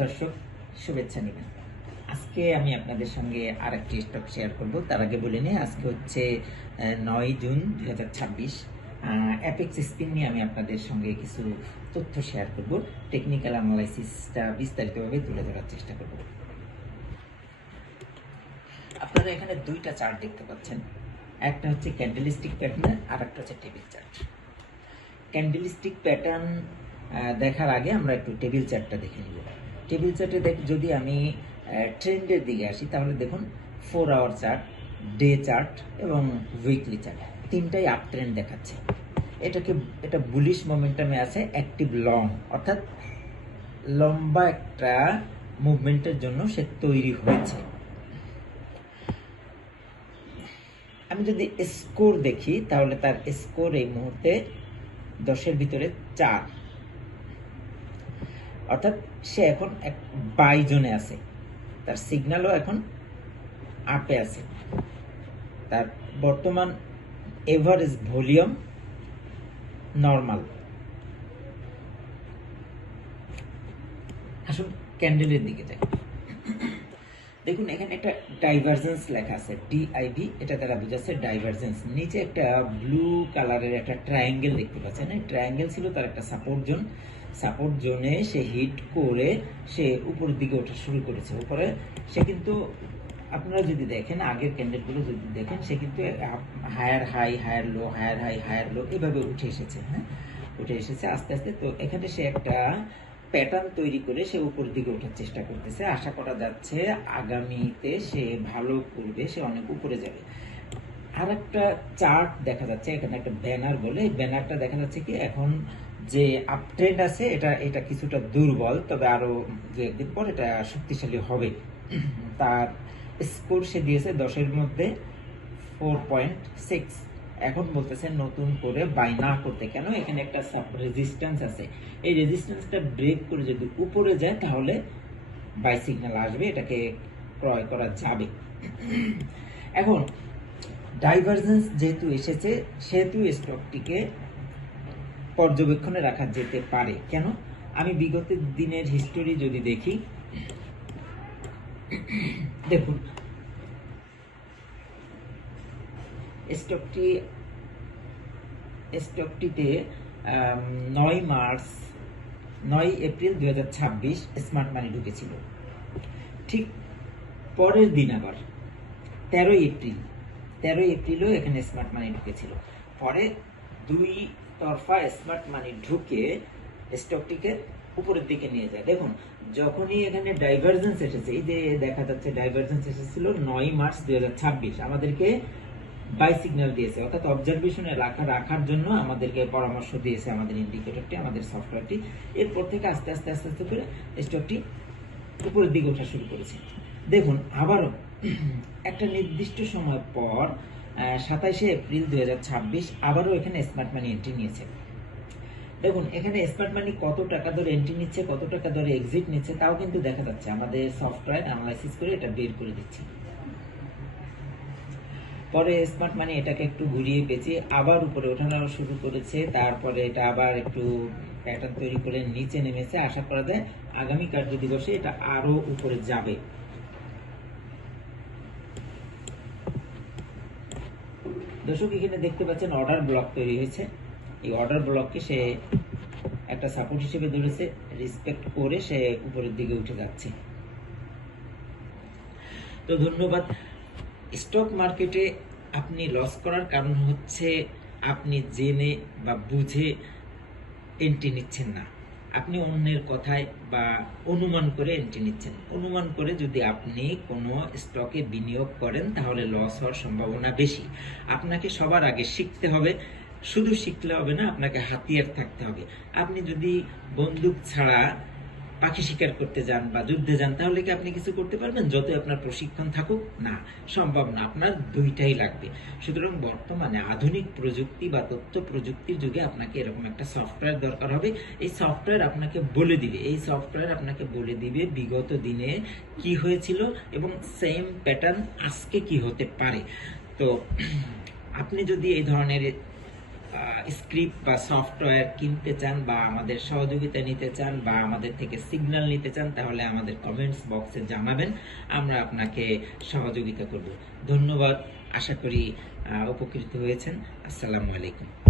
দর্শক শুভেচ্ছা নেবেন। আজকে আমি আপনাদের সঙ্গে আরেকটি স্টক শেয়ার করব। তার আগে বলে নিই, আজকে হচ্ছে 9 জুন 2026। অ্যাপেক্স স্পিন নিয়ে আমি আপনাদের সঙ্গে কিছু তথ্য শেয়ার করব। টেকনিক্যাল অ্যানালাইসিসটা বিস্তারিতভাবে তুলে ধরার চেষ্টা করব। আপনারা এখানে দুইটা চার্ট দেখতে পাচ্ছেন, একটা হচ্ছে ক্যান্ডেলস্টিক প্যাটার্ন আর একটা হচ্ছে টেবিল চার্ট। ক্যান্ডেলস্টিক প্যাটার্ন দেখার আগে আমরা একটু টেবিল চার্টটা দেখে নিব। টেবিল চার্টে যদি আমি ট্রেন্ডের দিকে আসি, তাহলে দেখুন 4 আওয়ার চার্ট, ডে চার্ট এবং উইকলি চার্ট তিনটাই আপ ট্রেন্ড দেখাচ্ছে। এটা বুলিশ মোমেন্টামে আছে, অ্যাক্টিভ লং, অর্থাৎ লম্বা একটা মুভমেন্টের জন্য সে তৈরি হয়েছে। আমি যদি স্কোর দেখি, তাহলে তার স্কোর এই মুহূর্তে 10-এর ভিতরে 4, অর্থাৎ সে এখন বাই জোনে আছে। তার সিগন্যালও এখন আপে আছে। তার বর্তমান এভারেজ ভলিউম নর্মাল। আসুন ক্যান্ডেলের দিকে যাই। দেখুন এখানে একটা ডাইভারজেন্স লেখা আছে, ডিআইভি, এটা দ্বারা বোঝাচ্ছে ডাইভারজেন্স। নিচে একটা ব্লু কালারের একটা ট্রায়াঙ্গেল দেখতে পাচ্ছেন। এই ট্রায়াঙ্গেল ছিল তার একটা সাপোর্ট জোন। সাপোর্ট জোনে সে হিট করে সে উপরের দিকে ওঠা শুরু করেছে। উপরে সে কিন্তু, আপনারা যদি দেখেন আগের ক্যান্ডেলগুলো যদি দেখেন, সে কিন্তু higher high, higher low, higher high, higher low, এভাবে উঠে এসেছে। হ্যাঁ, উঠে এসেছে আস্তে আস্তে। তো এখানে সে একটা প্যাটার্ন তৈরি করে সে উপরের দিকে ওঠার চেষ্টা করতেছে। আশা করা যাচ্ছে আগামীতে সে ভালো করবে, সে অনেক উপরে যাবে। আর একটা চার্ট দেখা যাচ্ছে, এখানে একটা ব্যানার বলে, এই ব্যানারটা দেখা যাচ্ছে কি এখন যে আপ ট্রেন্ড আছে, এটা কিছুটা দুর্বল, তবে আরো 2-1 দিন পর এটা শক্তিশালী হবে। তার স্কোর সে দিয়েছে 10-এর মধ্যে 4.6। এখন বলতেছে নতুন করে বাই না করতে। কেন? এখানে একটা রেজিস্ট্যান্স আছে। এই রেজিস্ট্যান্সটা ব্রেক করে যদি উপরে যায়, তাহলে বাই সিগন্যাল আসবে, এটাকে ক্রয় করা যাবে। এখন ডাইভারজেন্স যেহেতু এসেছে, সেহেতু স্টকটিকে পর্যবেক্ষণে রাখা যেতে পারে। কেন? আমি বিগত দিনের হিস্টোরি যদি দেখি, দেখুন স্টকটিতে 9 এপ্রিল 2026 স্মার্ট মানি ঢুকেছিল। ঠিক পরের দিন আবার 13 এপ্রিলও এখানে স্মার্ট মানি ঢুকেছিল। পরে 2 তরফা স্মার্ট মানি ঢুকে স্টকটিকে উপরের দিকে নিয়ে যায়। দেখুন যখনই এখানে ডাইভারজেন্স এসেছে, এই যে দেখা যাচ্ছে ডাইভারজেন্স এসেছিল 9 মার্চ 2026, আমাদেরকে বাই সিগন্যাল দিয়েছে, অর্থাৎ অবজারভেশনে রাখার জন্য আমাদেরকে পরামর্শ দিয়েছে আমাদের ইন্ডিকেটরটি, আমাদের সফটওয়্যারটি। এরপর থেকে আস্তে আস্তে আস্তে আস্তে করে স্টকটি উপরের দিকে ওঠা শুরু করেছে। দেখুন আবারও একটা নির্দিষ্ট সময় পর 27 এপ্রিল 2026 আবারও এখানে স্মার্ট মানি এন্ট্রি নিয়েছে। দেখুন এখানে স্মার্ট মানি কত টাকা ধরে এন্ট্রি নিচ্ছে, কত টাকা ধরে এক্সিট নিচ্ছে, তাও কিন্তু দেখা যাচ্ছে। আমাদের সফটওয়্যার অ্যানালাইসিস করে এটা বের করে দিচ্ছে। পরে স্মার্ট মানি এটাকে একটু ঘুরিয়ে পেঁচিয়ে আবার উপরে ওঠানো শুরু করেছে। তারপরে এটা আবার একটু প্যাটার্ন তৈরি করে নিচে নেমেছে। আশা করা যায় আগামী কার্য দিবসে এটা আরো উপরে যাবে। দর্শক এখানে দেখতে পাচ্ছেন অর্ডার ব্লক তৈরি হয়েছে। এই অর্ডার ব্লককে সে একটা সাপোর্ট হিসেবে ধরেছে, রেসপেক্ট করে সে উপরের দিকে উঠে যাচ্ছে। তো ধন্যবাদ। স্টক মার্কেটে আপনি লস করার কারণ হচ্ছে আপনি জেনে বা বুঝে এন্ট্রি নিচ্ছেন না। আপনি অন্যের কথায় বা অনুমান করে এন্ট্রি নিচ্ছেন। অনুমান করে যদি আপনি কোনো স্টকে বিনিয়োগ করেন, তাহলে লস হওয়ার সম্ভাবনা বেশি। আপনাকে সবার আগে শিখতে হবে। শুধু শিখলে হবে না, আপনাকে হাতিয়ার থাকতে হবে। আপনি যদি বন্দুক ছাড়া পাখি শিকার করতে যান বা যুদ্ধে যান, তাহলে কি আপনি কিছু করতে পারবেন? যতই আপনার প্রশিক্ষণ থাকুক, না, সম্ভব না। আপনার দুইটাই লাগবে। সুতরাং বর্তমানে আধুনিক প্রযুক্তি বা তথ্য প্রযুক্তির যুগে আপনাকে এরকম একটা সফটওয়্যার দরকার হবে। এই সফটওয়্যার আপনাকে বলে দিবে বিগত দিনে কি হয়েছিল এবং সেম প্যাটার্ন আজকে কি হতে পারে। তো আপনি যদি এই ধরনের স্ক্রিপ্ট বা সফটওয়্যার কিনতে চান বা আমাদের সহযোগিতা নিতে চান বা আমাদের থেকে সিগন্যাল নিতে চান, তাহলে আমাদের কমেন্টস বক্সে জানাবেন, আমরা আপনাকে সহযোগিতা করব। ধন্যবাদ, আশা করি উপকৃত হয়েছেন। আসসালামু আলাইকুম।